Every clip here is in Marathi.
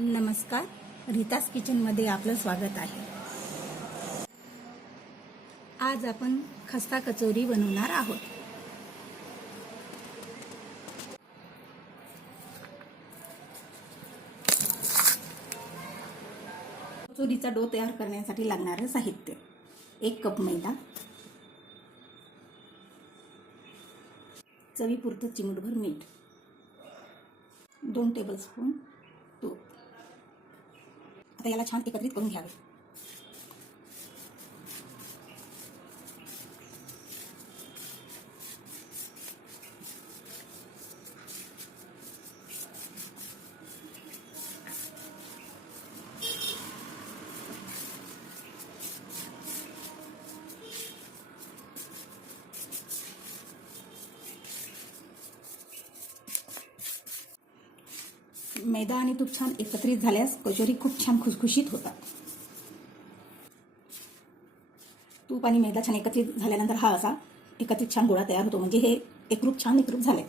नमस्कार, रीतास किचनमध्ये आपलं स्वागत आहे। आज आपण खस्ता कचोरी बनवणार आहोत। कचोरीचा डो तयार करण्यासाठी लागणारे साहित्य: 1 कप मैदा, चवीपुरतं चिमूटभर मीठ, 2 टेबलस्पून तूप। आता याला छान एकत्रित करून घ्यावे। मैदा आणि तूप छान एकत्रित झाल्यास कचोरी खूप छान खुसखुशीत होतात। तूप आणि मैदा छान एकत्रित झाल्यानंतर हा असा एकत्रित छान गोळा तयार होतो, म्हणजे हे छान एकरूप झाले।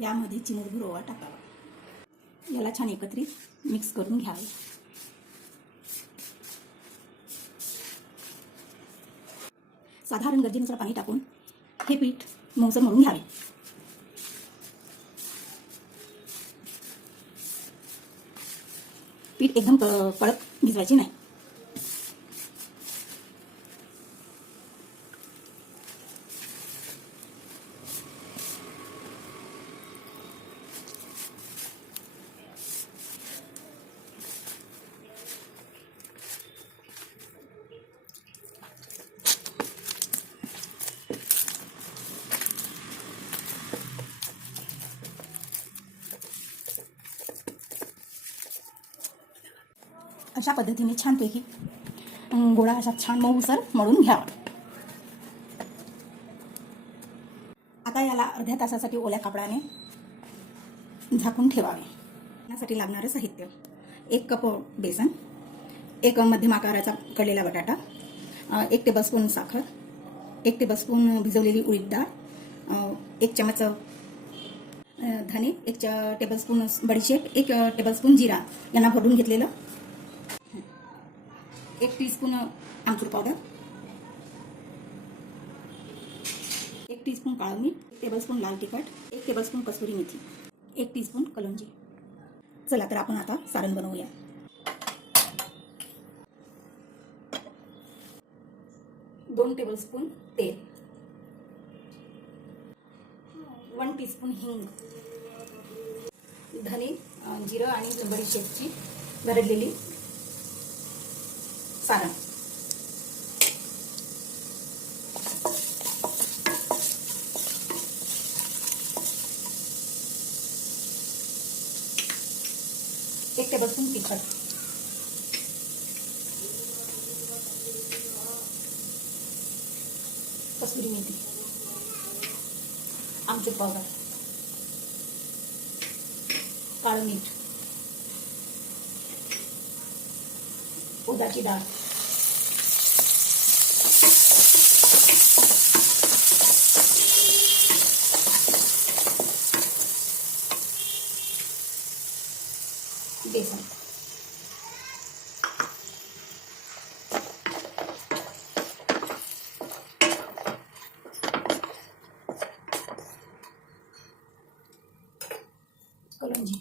यामध्ये चिमूटभर ओवा टाकावा। याला छान एकत्रित मिक्स करून घ्यावे। साधारण गरजेनुसार पाणी टाकून हे पीठ मऊसर मळून घ्यावे। पीठ एकदम कडक भिजवायचे नाही। अशा पद्धतीने छानपैकी गोळा असा छान मऊसर मळून घ्यावा। आता याला अर्ध्या तासासाठी ओल्या कापडाने झाकून ठेवावे। यासाठी लागणारे साहित्य: 1 कप बेसन, 1 मध्यम आकाराचा कढलेला बटाटा, 1 टेबलस्पून साखर, 1 टेबलस्पून भिजवलेली उडीद डाळ, 1 चमच धने, 1 टेबलस्पून बडीशेप, 1 टेबलस्पून जिरा यांना भरून घेतलेलं, 1 टीस्पून आमचूर पावडर, 1 टीस्पून काळं मीठ, 1 टेबलस्पून लाल तिखट, 1 टेबलस्पून कसुरी मेथी, 1 टीस्पून कलौंजी। चला तर आपण आता सारण बनवूया। 2 टेबलस्पून तेल, 1 टीस्पून हिंग, धने, जिरं आणि बडीशेपची भरडलेली सारण, एक टेबलस्पून तिखट, कसुरी मेथी, आमचूर पावडर, काळं मीठ, उडदाची डाळ, बेसन, कलौंजी,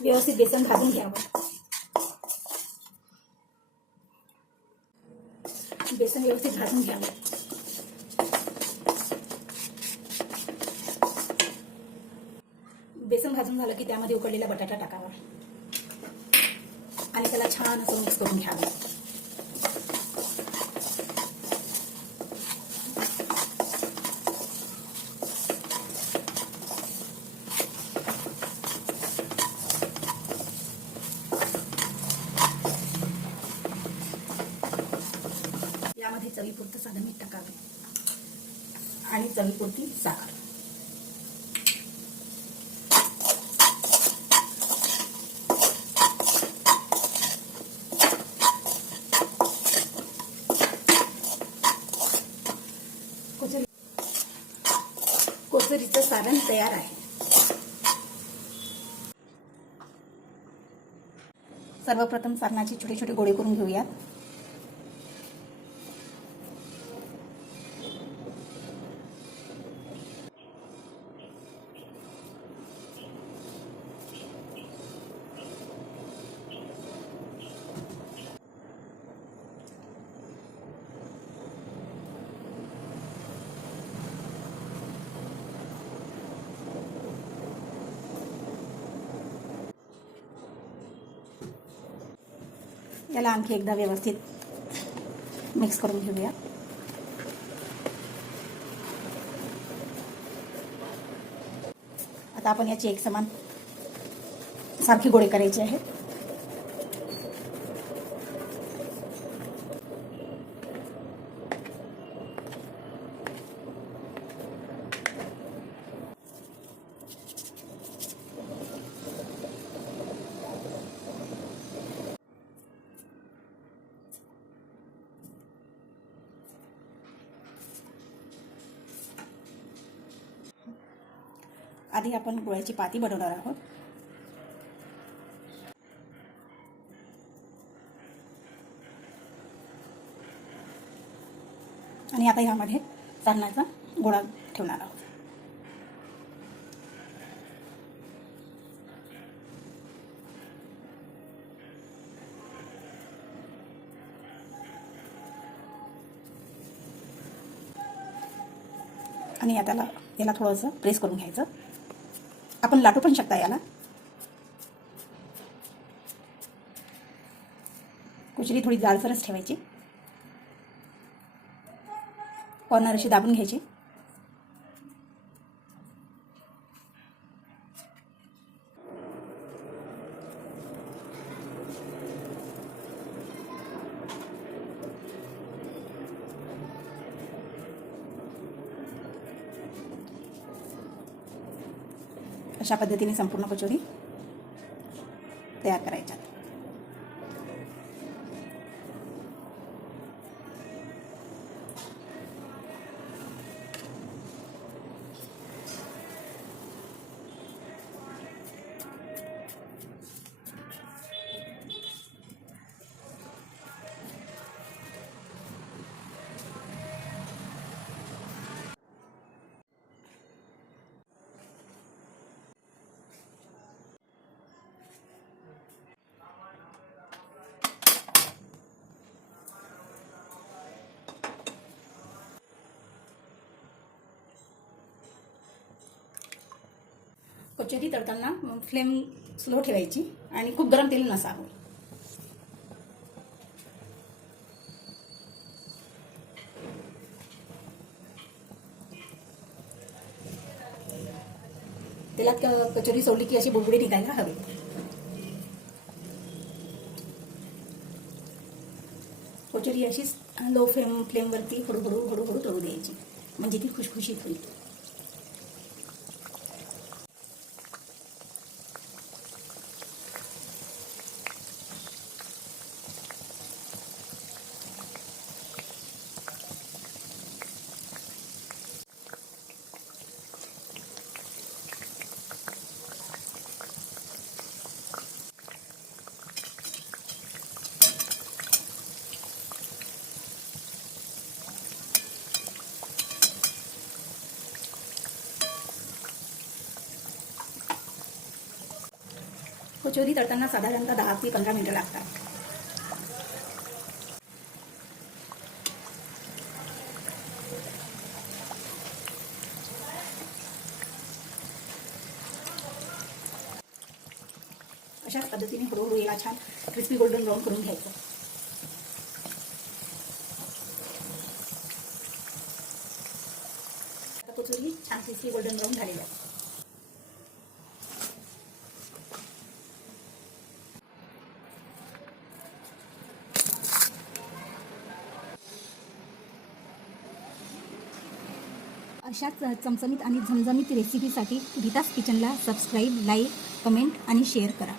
व्यवस्थित बेसन भाजून घ्यावं। बेसन व्यवस्थित भाजून घ्यावे। बेसन भाजून झालं की त्यामध्ये उकडलेला बटाटा टाकावा आणि त्याला छान असं मिक्स करून घ्यावे। यामध्ये चवीपुरतं साधं मीठ टाकावे आणि चवीपुरती साखर। कचोरीचं सारण तयार आहे. सर्वप्रथम सारणाचे छोटे छोटे गोळे करून घेऊयात. याला आणखी एकदा व्यवस्थित मिक्स करून घेऊया. आता आपण याची एक समान सारखी गोळे करायचे आहेत. आधी आपण गोळ्याची पाती बनवणार आहोत. आणि आता यामध्ये सारणाचा गोळा ठेवणार आहोत. आणि याला थोडंसं प्रेस करून घ्यायचं. आपण लाटू पण शकता याला. कुचरी थोडी जाडसरच ठेवायची. कॉर्नर अशी दाबून घ्यायची. अशा पद्धतीने संपूर्ण कचोरी तयार करायच्या. कचोरी तळताना फ्लेम स्लो ठेवायची आणि खूप गरम तेल नसावं. तेलात कचोरी सोडली की अशी बुडबुडी निघायला हवी. कचोरी अशीच लो फ्लेमवरती हळूहळू तळू द्यायची, म्हणजे ती खुशखुशीत होईल. कचोरी तळताना साधारणतः 10 ते 15 मिनिटं लागतात. अशाच पद्धतीने हळूहळू याला छान क्रिस्पी गोल्डन ब्राऊन करून घ्यायचं. आता कचोरी छान क्रिस्पी गोल्डन ब्राऊन झालेली आहे. अशाच चमचमीत आणि झमझमीत रेसिपीसाठी रीताज किचनला सबस्क्राईब, लाईक, कमेंट आणि शेअर करा.